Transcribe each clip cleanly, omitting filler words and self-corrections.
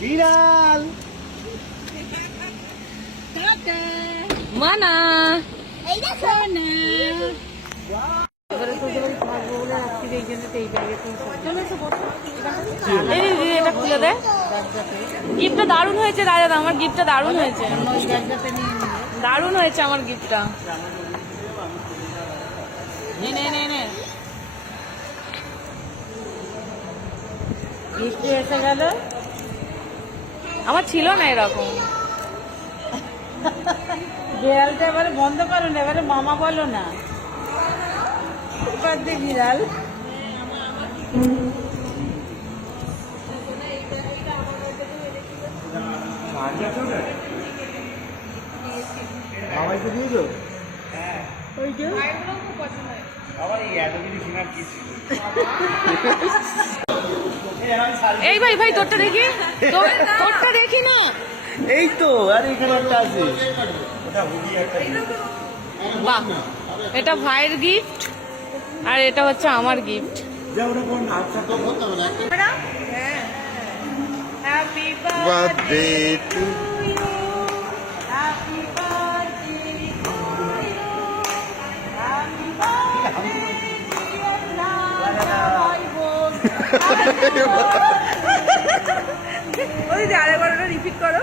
বিড়াল মানা এই দেখো না এটা খুলে দে। গিফটটা দারুণ হয়েছে রাজা, আমার গিফটটা দারুণ হয়েছে, দারুণ হয়েছে আমার গিফটটা। এসে গেল, আমার ছিল না এরকম। বিড়ালটা এবারে বন্ধ করো না, এবারে মামা বলো না। এবার দে বিড়াল। এই ভাই ভাই তোরটা দেখি, তোরটা দেখি না। এই তো, আর এখানে একটা আছে। বাহ, এটা ভাইয়ের গিফট আর এটা হচ্ছে আমার gift. Happy birthday to happy ওই যে আরেকবার ওটা রিপিট করো।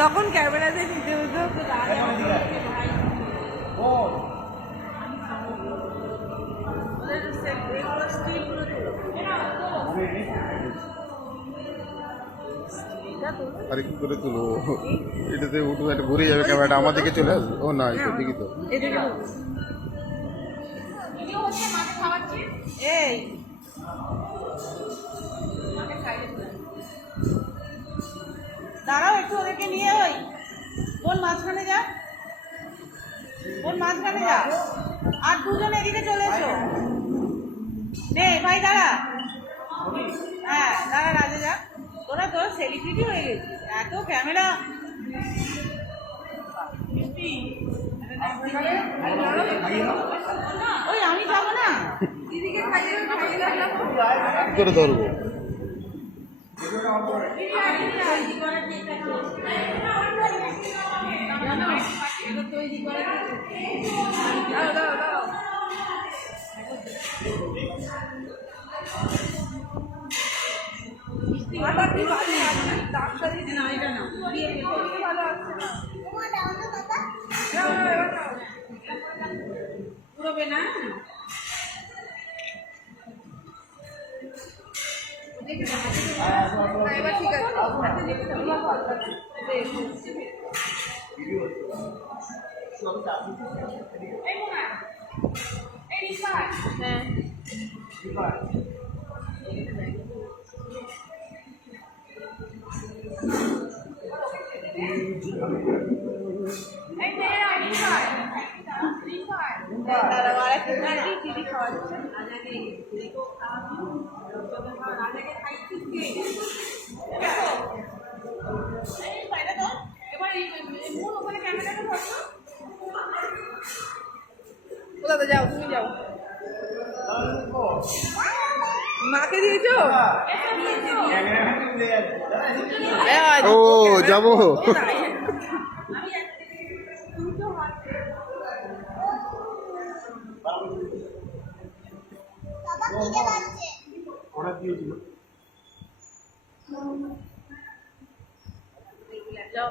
তখন ক্যামেরাতে দিতে হতো। আরে কি করে তুলো, এটাতে উঠে একটা ঘুরে যাবে ক্যামেরাটা, আমার দিকে চলে আসবে। ও না, এটা দেখি তো। এই দাঁড়াও একটু, ওদেরকে নিয়ে ওই বোন মাঝখানে যা, বোন মাঝখানে যা, আর দুজন এদিকে চলে এসো। নে ভাই দাঁড়া, হ্যাঁ দাঁড়া রাজা যা। তোরা তো সেলিব্রিটি হয়ে গেছিস, এত ক্যামেরা। ওই আমি যাবো না, দিদিকে খাইয়ে কি করে ধরবো? তৈরি করে পুরোবে না। এবার ঠিক আছে, যাও তুমি যাও। মাকে দিয়েছো? ও যাবো। ওরা দিয়েছিল। যাও